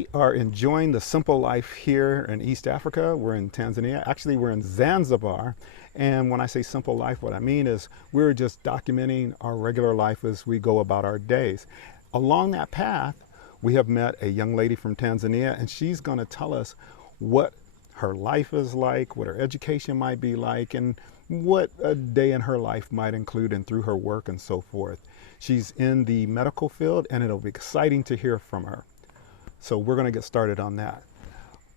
We are enjoying the simple life here in East Africa. We're in Tanzania. Actually, we're in Zanzibar. And when I say simple life, what I mean is we're just documenting our regular life as we go about our days. Along that path, we have met a young lady from Tanzania, and she's going to tell us what her life is like, what her education might be like, and what a day in her life might include, and through her work and so forth. She's in the medical field, and it'll be exciting to hear from her. So we're going to get started on that.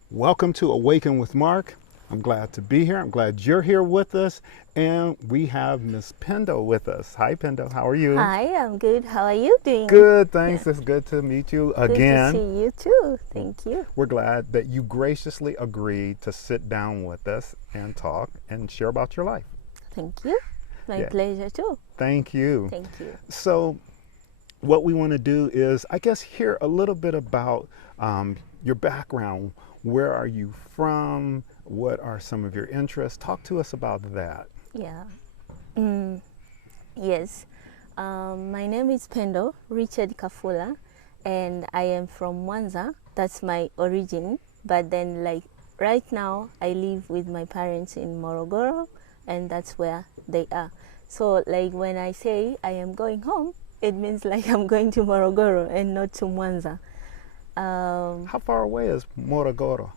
Welcome to Awaken with Mark. I'm glad to be here. I'm glad you're here with us. And we have Miss Pendo with us. Hi, Pendo. How are you? Hi, I'm good. How are you doing? Good, thanks. It's good to meet you again. Good to see you too. Thank you. We're glad that you graciously agreed to sit down with us and talk and share about your life. Thank you. My pleasure too. Thank you. Thank you. So what we want to do is, I guess, hear a little bit about your background. Where are you from? What are some of your interests? Talk to us about that. Yeah. Yes. My name is Pendo, Richard Kafula, and I am from Mwanza. That's my origin. But then, like, right now, I live with my parents in Morogoro, and that's where they are. So, like, when I say I am going home, it means like I'm going to Morogoro and not to Mwanza. How far away is Morogoro?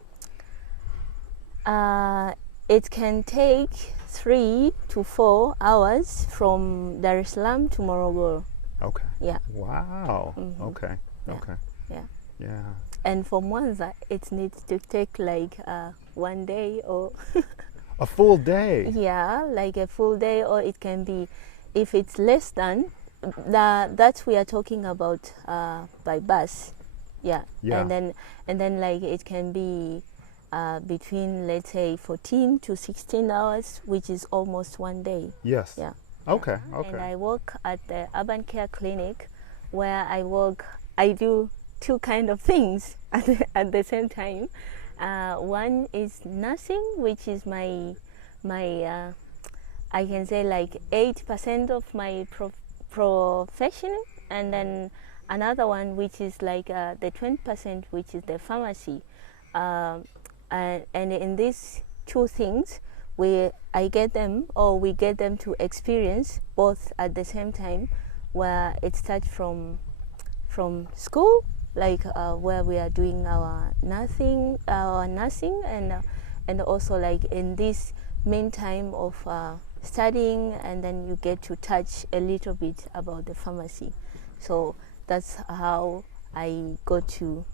It can take 3 to 4 hours from Dar es Salaam to Morogoro. Okay. Yeah. Wow. Mm-hmm. Okay. Yeah. Okay. Yeah. Yeah. And for Mwanza, it needs to take like 1 day or A full day. yeah, like a full day, or it can be, if it's less than that, we are talking about by bus. Yeah. Yeah. And then like it can be between, let's say, 14 to 16 hours, which is almost 1 day. Yes. Yeah. Okay. Yeah. Okay. And I work at the urban care clinic, where I do two kind of things at the same time. One is nursing, which is my I can say like 8% of my profession, and then another one which is like the 20%, which is the pharmacy. And in these two things, we get them to experience both at the same time, where it starts from school, like where we are doing our nursing, and also like in this meantime of studying, and then you get to touch a little bit about the pharmacy. So that's how I got to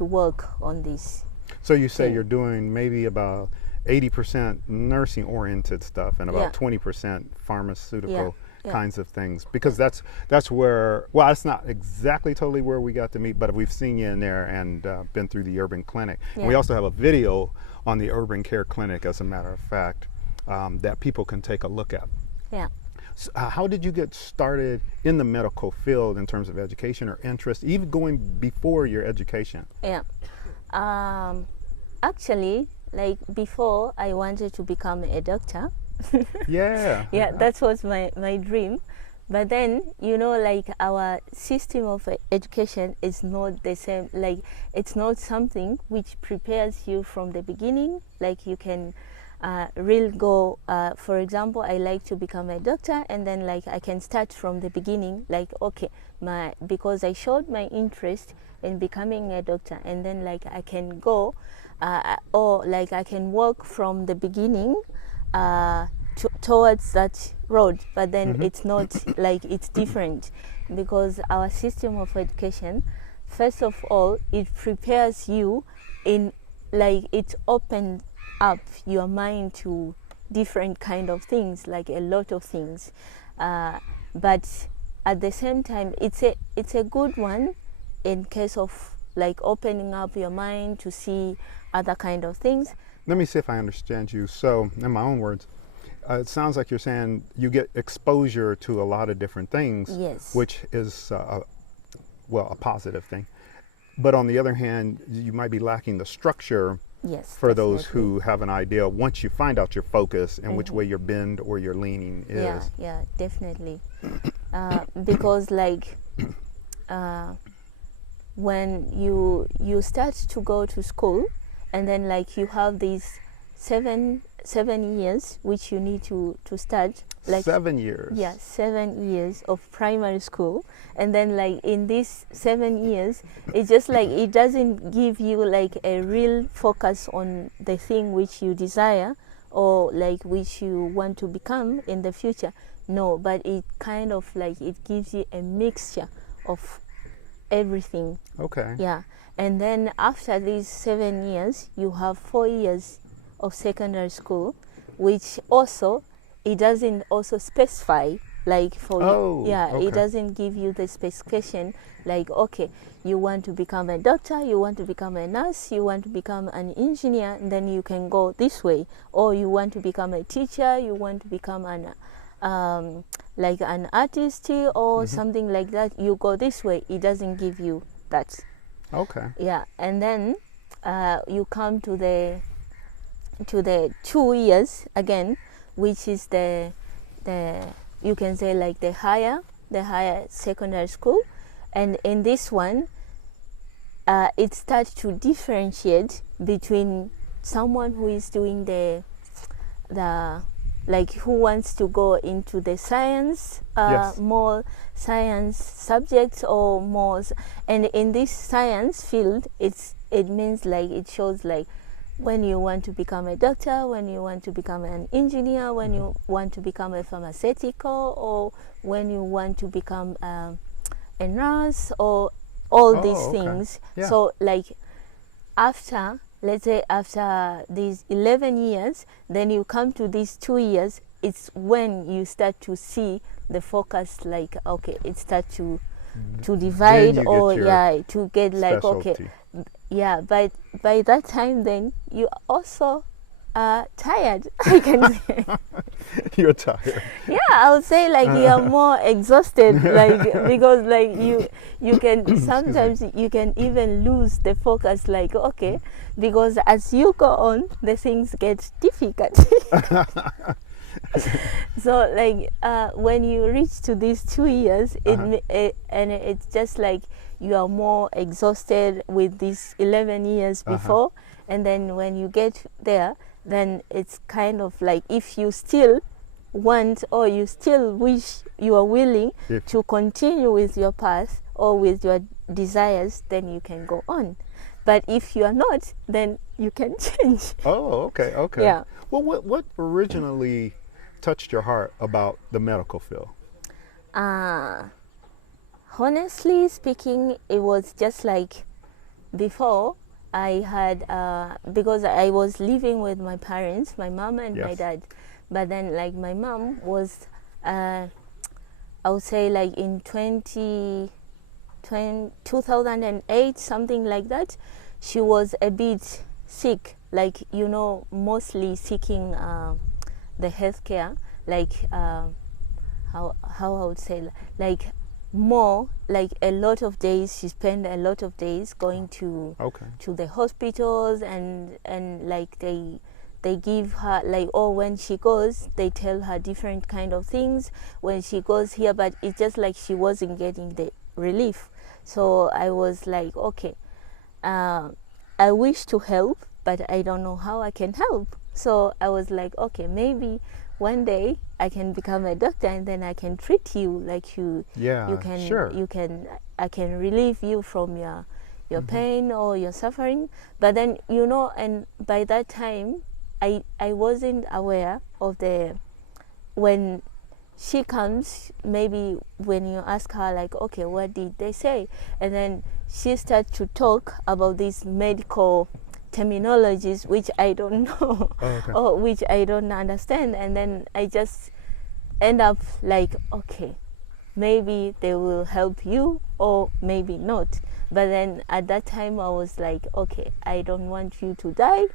work on this. So you say thing. you're doing maybe about 80% nursing oriented stuff and about 20% pharmaceutical kinds of things, because that's where, well, it's not exactly totally where we got to meet, but we've seen you in there and been through the urban clinic. And we also have a video on the urban care clinic, as a matter of fact, that people can take a look at. Yeah. So, how did you get started in the medical field in terms of education or interest, even going before your education? Yeah. Actually, like before, I wanted to become a doctor. Yeah. Yeah, that was my dream. But then, you know, like our system of education is not the same. Like, it's not something which prepares you from the beginning. Like, you can really go, for example, I like to become a doctor, and then like I can start from the beginning. Like, okay, because I showed my interest in becoming a doctor, and then like I can go, or like I can walk from the beginning towards that road, but then it's not like, it's different, because our system of education, first of all, it prepares you in, like, it opens up your mind to different kind of things, like a lot of things, but at the same time it's a good one in case of like opening up your mind to see other kind of things. Let me see if I understand you. So, in my own words, it sounds like you're saying you get exposure to a lot of different things, Yes. which is, a positive thing. But on the other hand, you might be lacking the structure Yes, for those definitely. who have an idea, once you find out your focus and which way your bend or your leaning is. Yeah, definitely. Because like when you start to go to school, and then like you have these 7 years which you need to start, like 7 years. yeah, 7 years of primary school. And then like in these 7 years, it's just like it doesn't give you like a real focus on the thing which you desire or like which you want to become in the future. No, but it kind of like it gives you a mixture of everything. Okay. Yeah. And then after these 7 years, you have 4 years of secondary school, which also it doesn't also specify like for okay. it doesn't give you the specification like, okay, you want to become a doctor, you want to become a nurse, you want to become an engineer, and then you can go this way, or you want to become a teacher, you want to become an like an artist or something like that, you go this way. It doesn't give you that. Okay. Yeah. And then you come to the 2 years again, which is the you can say like the higher secondary school. And in this one, it starts to differentiate between someone who is doing the like who wants to go into the science, more science subjects or more. And in this science field, it means like it shows like when you want to become a doctor, when you want to become an engineer, when you want to become a pharmaceutical, or when you want to become a nurse, or all these things. Yeah. So like after, let's say after these 11 years, then you come to these 2 years, it's when you start to see the focus, like, okay, it starts to divide, or to get like, specialty. okay, yeah, but by that time then you also are tired. I can say. You're tired. Yeah, I would say like you are more exhausted, like because like you can sometimes you can even lose the focus, like, okay, because as you go on, the things get difficult. So like when you reach to these 2 years, and it's just like you are more exhausted with these 11 years before, and then when you get there, then it's kind of like if you still want or you still wish, you are willing to continue with your path or with your desires, then you can go on. But if you are not, then you can change. Oh, okay. Yeah. Well, what originally touched your heart about the medical field? Honestly speaking, it was just like before I had because I was living with my parents, my mom and my dad. But then like my mom was I would say like in 2008, something like that, she was a bit sick, like, you know, mostly seeking the healthcare, like how I would say, like more like a lot of days, she spent a lot of days going to the hospitals, and like they give her like, or when she goes, they tell her different kind of things when she goes here, but it's just like she wasn't getting the relief. So I was like, okay, I wish to help, but I don't know how I can help. So I was like, okay, maybe one day I can become a doctor, and then I can treat you like you can I can relieve you from your pain or your suffering. But then, you know, and by that time I wasn't aware of when she comes, maybe when you ask her like, okay, what did they say? And then she starts to talk about these medical terminologies which I don't know or which I don't understand, and then I just end up like, okay, maybe they will help you or maybe not. But then at that time I was like, okay, I don't want you to die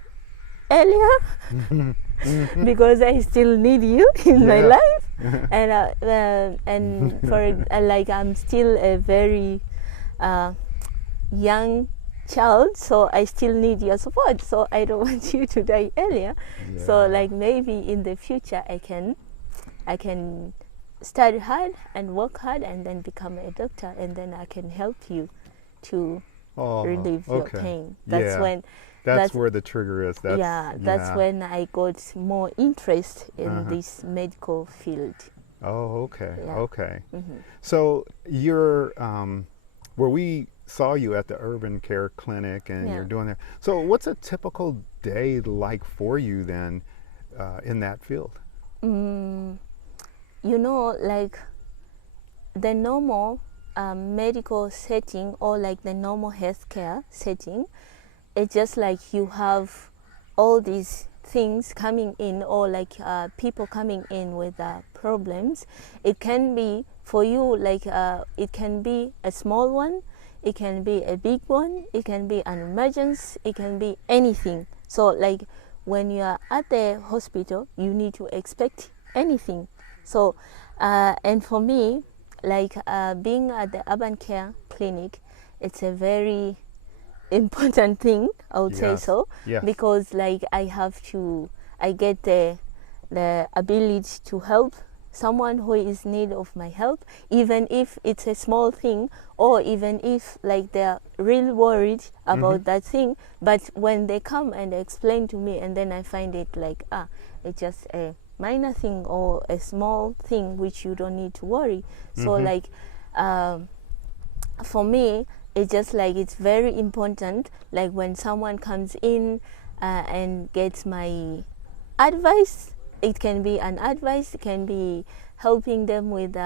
earlier because I still need you in my life, and for like I'm still a very young child, so I still need your support, so I don't want you to die earlier. So like maybe in the future I can study hard and work hard and then become a doctor, and then I can help you to Oh, relieve your okay. pain. That's Yeah. when That's that's where the trigger is. that's when I got more interest in Uh-huh. this medical field. Oh, okay. Yeah. Okay. Hmm. So you're where we saw you at the urban care clinic and Yeah. you're doing there. So what's a typical day like for you then in that field? Mm, you know, like the normal medical setting or like the normal healthcare setting, it's just like you have all these things coming in, or like people coming in with problems. It can be for you like it can be a small one, it can be a big one, it can be an emergency, it can be anything. So like when you are at the hospital, you need to expect anything. So and for me, like being at the urban care clinic, it's a very important thing, I would say Yes. so, Yes. because like I get the ability to help someone who is in need of my help, even if it's a small thing, or even if like they're real worried about that thing. But when they come and explain to me, and then I find it like it's just a minor thing or a small thing which you don't need to worry. So like for me, it's just like it's very important, like when someone comes in and gets my advice. It can be an advice, it can be helping them with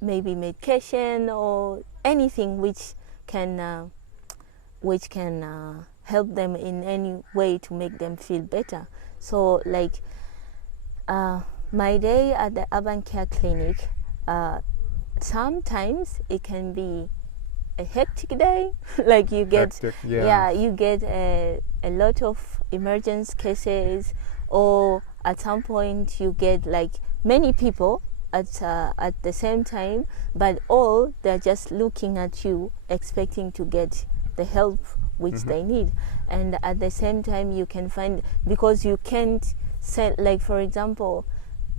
maybe medication or anything which can help them in any way to make them feel better. So like my day at the urban care clinic, sometimes it can be a hectic day. Like you get Hectic. Yeah. you get a lot of emergency cases, or at some point you get like many people at the same time, but all they're just looking at you expecting to get the help which they need. And at the same time you can find, because you can't send, like for example,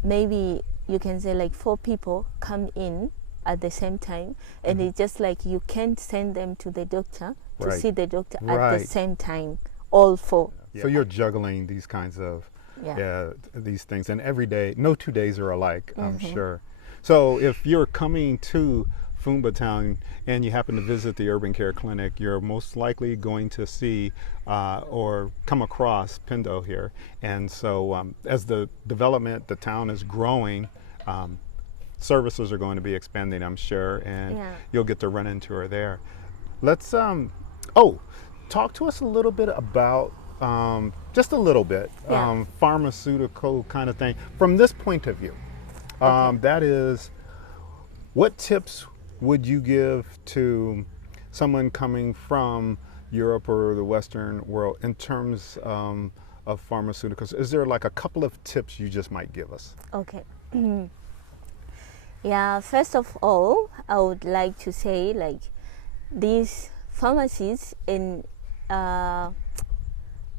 maybe you can say like 4 people come in at the same time, and it's just like you can't send them to the doctor to Right. see the doctor at the Right. same time, all 4. So you're juggling these kinds of Yeah. these things, and every day, no 2 days are alike, I'm sure. So if you're coming to Fumba Town and you happen to visit the urban care clinic, you're most likely going to see or come across Pendo here. And so as the town is growing, services are going to be expanding, I'm sure, and Yeah. you'll get to run into her there. Let's talk to us a little bit about just a little bit Yeah. pharmaceutical kind of thing from this point of view. Okay. That is, what tips would you give to someone coming from Europe or the Western world in terms of pharmaceuticals? Is there like a couple of tips you just might give us? Okay. Yeah, first of all, I would like to say like these pharmacies in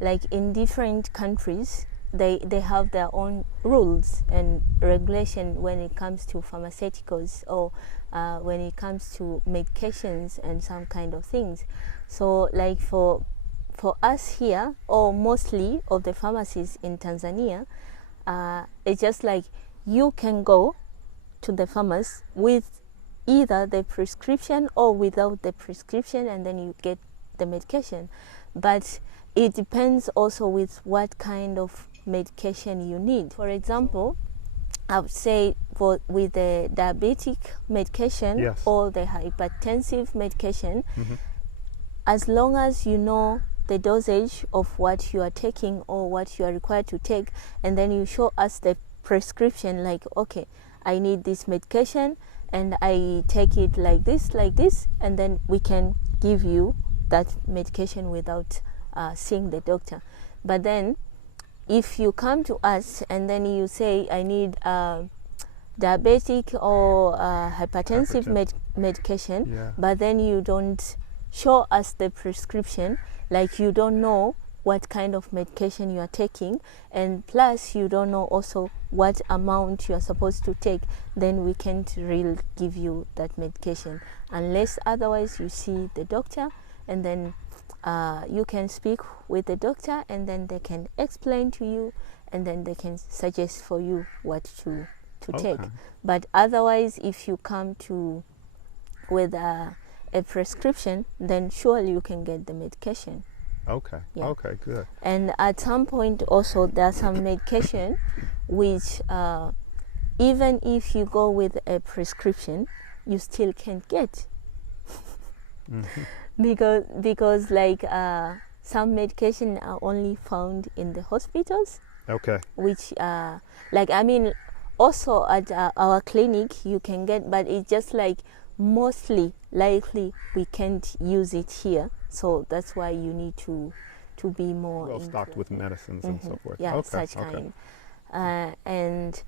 like in different countries, they have their own rules and regulation when it comes to pharmaceuticals, or when it comes to medications and some kind of things. So like for us here, or mostly of the pharmacies in Tanzania, it's just like you can go to the pharmacy with either the prescription or without the prescription, and then you get the medication. But it depends also with what kind of medication you need. For example, I would say with the diabetic medication, Yes. or the hypertensive medication, as long as you know the dosage of what you are taking or what you are required to take, and then you show us the prescription, like, okay, I need this medication and I take it like this, and then we can give you that medication without seeing the doctor. But then if you come to us and then you say, I need diabetic or hypertensive medication, Yeah. but then you don't show us the prescription, like you don't know what kind of medication you are taking, and plus you don't know also what amount you are supposed to take, then we can't really give you that medication unless otherwise you see the doctor and then you can speak with the doctor, and then they can explain to you, and then they can suggest for you what to take. But otherwise, if you come with a prescription, then surely you can get the medication. Okay. Yeah. Okay, good. And at some point also, there's some medication which even if you go with a prescription, you still can't get. because like some medication are only found in the hospitals. Okay. Which like, I mean, also at our clinic you can get, but it's just like mostly likely we can't use it here, so that's why you need to be more well stocked with medicines and so forth. Yeah, okay. such kind. And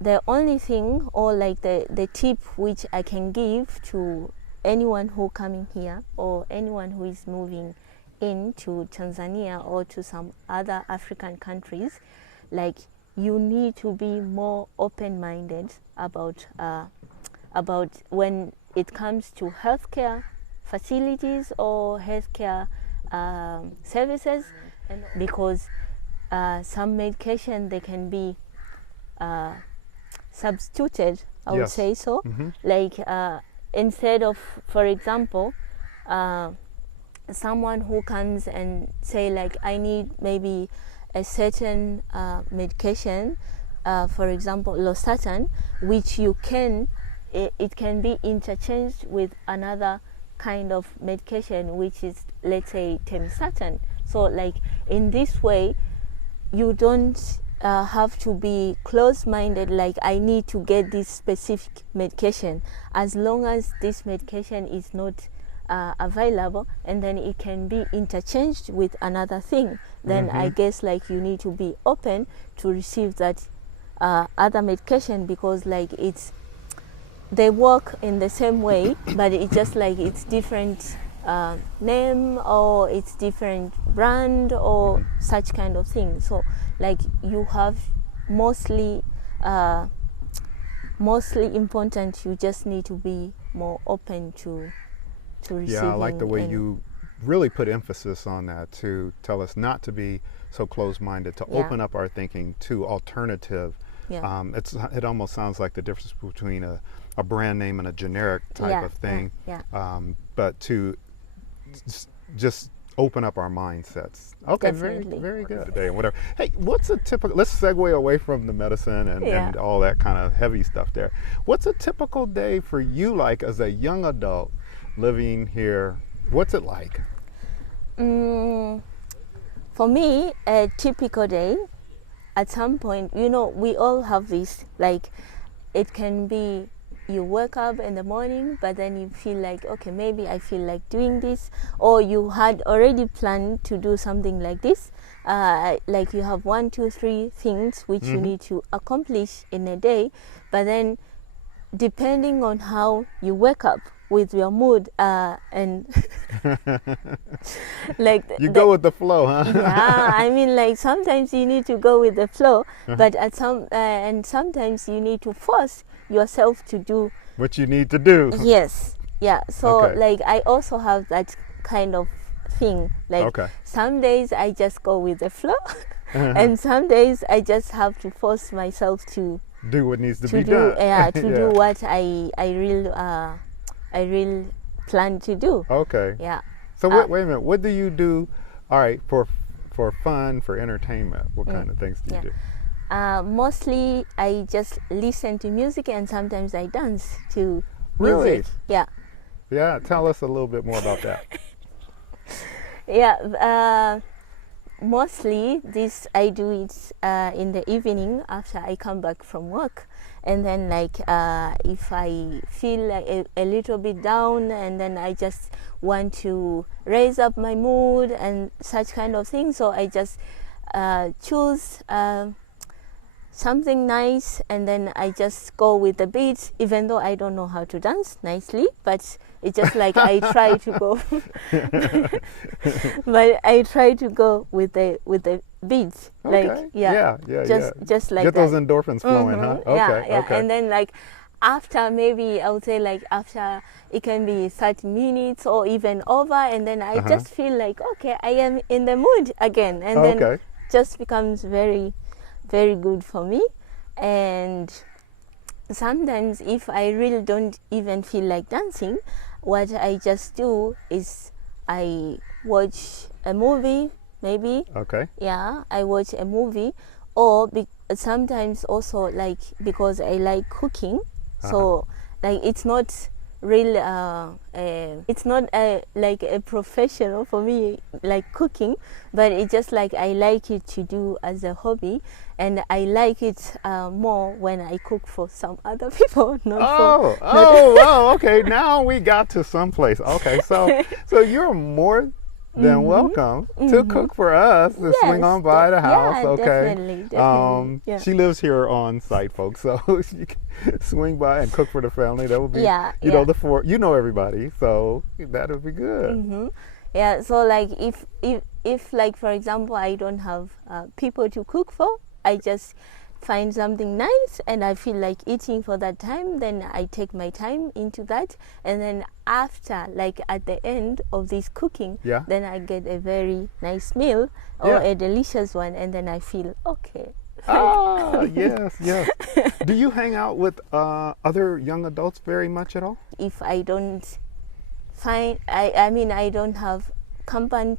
the only thing, or like the tip which I can give to anyone who coming here, or anyone who is moving into Tanzania or to some other African countries, like, you need to be more open-minded about when it comes to healthcare facilities or healthcare services, because some medication, they can be substituted, I would say so. Like instead of, for example, someone who comes and say like, I need maybe a certain medication, for example losartan, which it can be interchanged with another kind of medication, which is, let's say, temsartan. So like in this way, you don't have to be close-minded, like, I need to get this specific medication. As long as this medication is not available, and then it can be interchanged with another thing, then I guess like you need to be open to receive that other medication, because like they work in the same way, but it's just like it's different name, or it's different brand, or such kind of thing. So like you have mostly important, you just need to be more open to receiving. Yeah, I like the way you really put emphasis on that, to tell us not to be so close-minded, to open up our thinking to alternative. It almost sounds like the difference between a brand name and a generic type of thing, but to just open up our mindsets. Okay, Definitely. very good today, and whatever. Hey, what's a typical, let's segue away from the medicine and all that kind of heavy stuff there. What's a typical day for you, like as a young adult living here? What's it like? For me, a typical day, at some point, we all have this, like, it can be you wake up in the morning, but then you feel like, okay, maybe I feel like doing this, or you had already planned to do something like this, like you have 1, 2, 3 things which you need to accomplish in a day, but then depending on how you wake up with your mood and like you go with the flow, huh? Yeah, I mean, like, sometimes you need to go with the flow, but and sometimes you need to force yourself to do what you need to do. Yes, yeah. So like I also have that kind of thing. Like some days I just go with the flow, and some days I just have to force myself to do what needs to be done. Do what I really plan to do. Okay. Yeah. So wait a minute. What do you do? All right, for fun, for entertainment. What kind of things do you do? Mostly I just listen to music, and sometimes I dance to really? music. Yeah. Yeah. Tell us a little bit more about that. Mostly this I do it in the evening after I come back from work, and then like if I feel like a little bit down, and then I just want to raise up my mood and such kind of thing, so I just choose something nice, and then I just go with the beats, even though I don't know how to dance nicely, but it's just like I try to go but I try to go with the beats. Okay. Like just like get that. those endorphins flowing, huh? Okay. And then like after, maybe I would say like after, it can be 30 minutes or even over, and then I just feel like, okay, I am in the mood again, and then just becomes very, very good for me. And sometimes if I really don't even feel like dancing, what I just do is I watch a movie, maybe. Okay. Yeah, I watch a movie, or sometimes also like, because I like cooking, so like it's not really it's not like a professional for me, like cooking, but it's just like I like it to do as a hobby, and I like it more when I cook for some other people. Okay. Now we got to someplace. Okay, so you're more than welcome to cook for us, to swing on by the house. Yeah, okay, definitely. Yeah. She lives here on site, folks, so you can swing by and cook for the family. That would be, you know everybody, so that would be good. Yeah, so like if like, for example, I don't have people to cook for, I just find something nice and I feel like eating for that time, then I take my time into that, and then after, like at the end of this cooking, then I get a very nice meal or a delicious one, and then I feel okay. Yes. Do you hang out with other young adults very much at all? If I don't find, I mean, I don't have company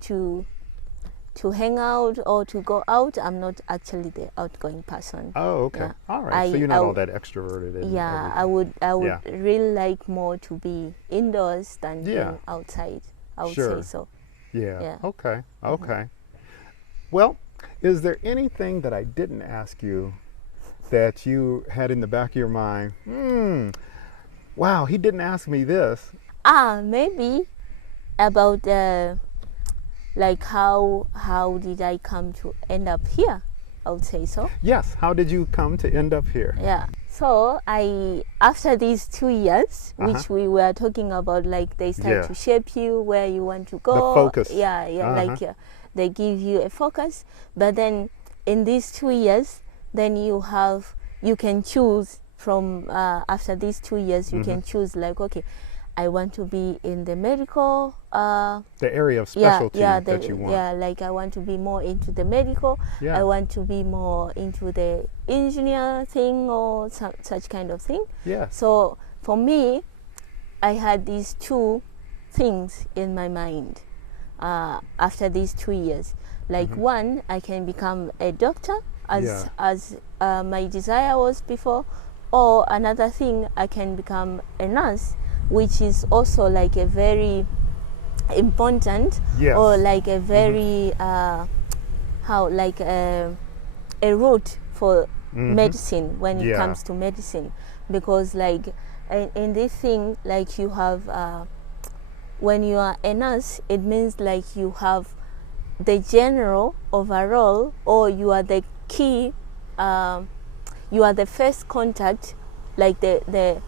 to hang out or to go out, I'm not actually the outgoing person. Oh, okay. All right. So you're not all that extroverted. I would really like more to be indoors than being outside. I would say so. Yeah. Okay. Well, is there anything that I didn't ask you that you had in the back of your mind? Wow, he didn't ask me this. Maybe about like how did I come to end up here? I would say so. Yes, how did you come to end up here? Yeah. So after these 2 years, which we were talking about, like they start to shape you where you want to go. The focus. Like they give you a focus. But then in these 2 years, then you can choose from after these 2 years, you can choose like, okay, I want to be in the medical. The area of specialty that you want. Yeah, like I want to be more into the medical. I want to be more into the engineer thing or such kind of thing. Yeah. So for me, I had these two things in my mind after these 2 years. Like one, I can become a doctor as my desire was before, or another thing, I can become a nurse, which is also like a very important or like a very like a route for medicine when it comes to medicine, because like in this thing, like you have when you are a nurse, it means like you have the general overall, or you are the key, you are the first contact, like the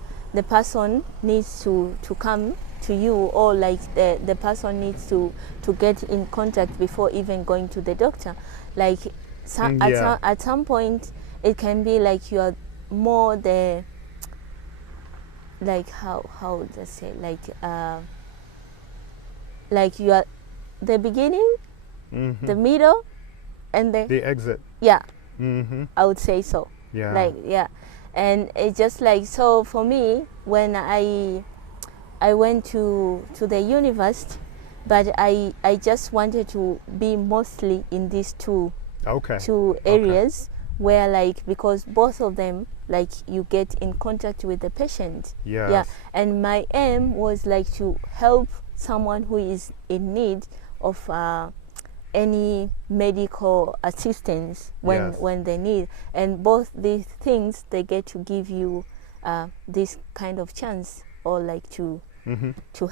person needs to come to you, or like the person needs to get in contact before even going to the doctor. Like at some point it can be like you are more the, like how would I say, like you are the beginning, the middle, and the exit. I would say so. And it's just like, so for me, when I went to the university, but I just wanted to be mostly in these two areas, where like, because both of them, like you get in contact with the patient. And my aim was like to help someone who is in need of any medical assistance when they need, and both these things, they get to give you this kind of chance, or like to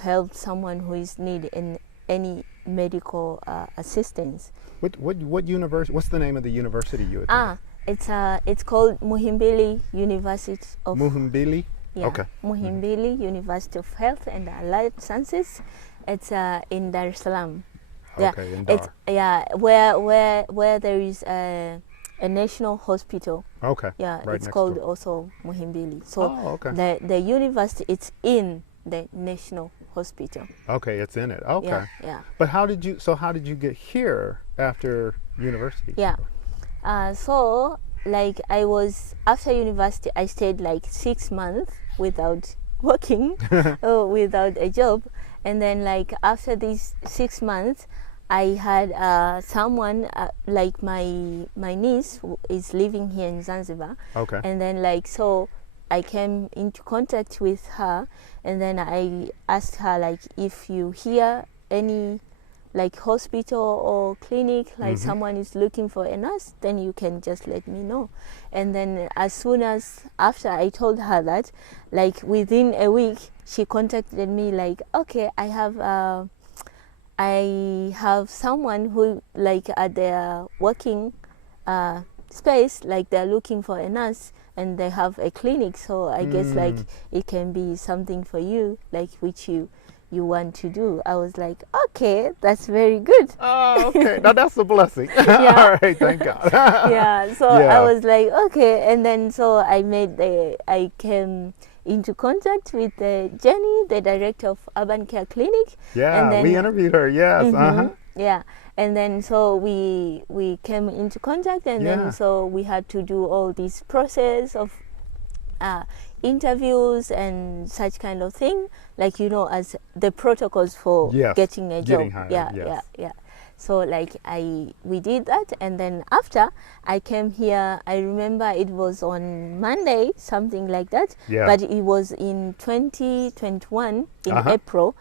help someone who is need in any medical assistance. What university? What's the name of the university you attended? It's called Muhimbili University of Muhimbili. Muhimbili University of Health and Allied Sciences. It's in Dar es Salaam. In Dar. It's where there is a national hospital. Okay. Yeah, Right it's next called door. also Muhimbili. So Oh, okay. the university, it's in the national hospital. Okay, it's in it. Okay. Yeah, yeah. But how did you get here after university? Yeah. So like I was after university, I stayed like 6 months without working, without a job, and then like after these 6 months, I had someone like my niece who is living here in Zanzibar, Okay. and then like so I came into contact with her, and then I asked her like if you hear any like hospital or clinic, like someone is looking for a nurse, then you can just let me know. And then as soon as after I told her that, like within a week, she contacted me like, okay, I have someone who like at their working space, like they're looking for a nurse and they have a clinic, so I guess like it can be something for you, like which you want to do. I was like, okay, that's very good. Oh, okay. Now that's a blessing. Yeah. All right, thank God. Yeah, so Yeah. I was like, okay, and then so I came into contact with Jenny, the director of Urban Care Clinic. Yeah, and then, we interviewed her. Yes. Yeah, and then so we came into contact, and Yeah. then so we had to do all this process of interviews and such kind of thing, like as the protocols for Yes, getting a job. getting hired, Yeah. yes. So like we did that, and then after I came here, I remember it was on Monday, something like that. Yeah. But it was in 2021 in April.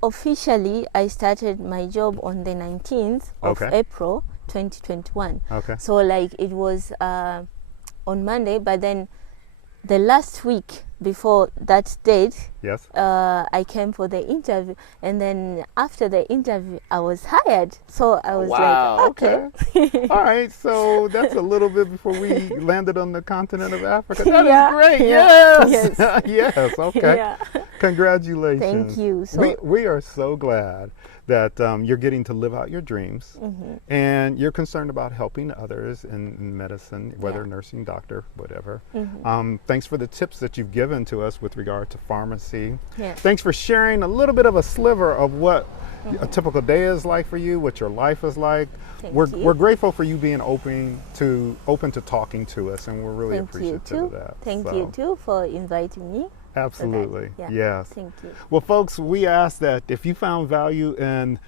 Officially, I started my job on the 19th of Okay. April 2021. Okay. So like it was on Monday, but then the last week before that date, Yes. I came for the interview, and then after the interview, I was hired. So I was Wow, like, okay. All right, so that's a little bit before we landed on the continent of Africa. That is Yeah, great. yeah, Yes. yes. Yes. Okay. Yeah. Congratulations. Thank you. So We are so glad that you're getting to live out your dreams, and you're concerned about helping others in medicine, whether Yeah. nursing, doctor, whatever. Thanks for the tips that you've given to us with regard to pharmacy. Yeah. Thanks for sharing a little bit of a sliver of what a typical day is like for you, what your life is like. Thank We're you. we're grateful for you being open to talking to us, and we're really thank you appreciative too. of that. Thank So, you too for inviting me. Absolutely. Yeah. Yes. Thank you. Well, folks, we ask that if you found value in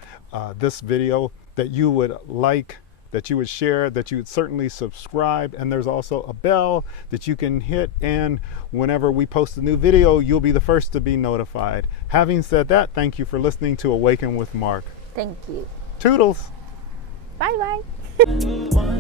this video, that you would like, that you would share, that you would certainly subscribe, and there's also a bell that you can hit, and whenever we post a new video, you'll be the first to be notified. Having said that, thank you for listening to Awaken with Mark. Thank you. Toodles! Bye bye.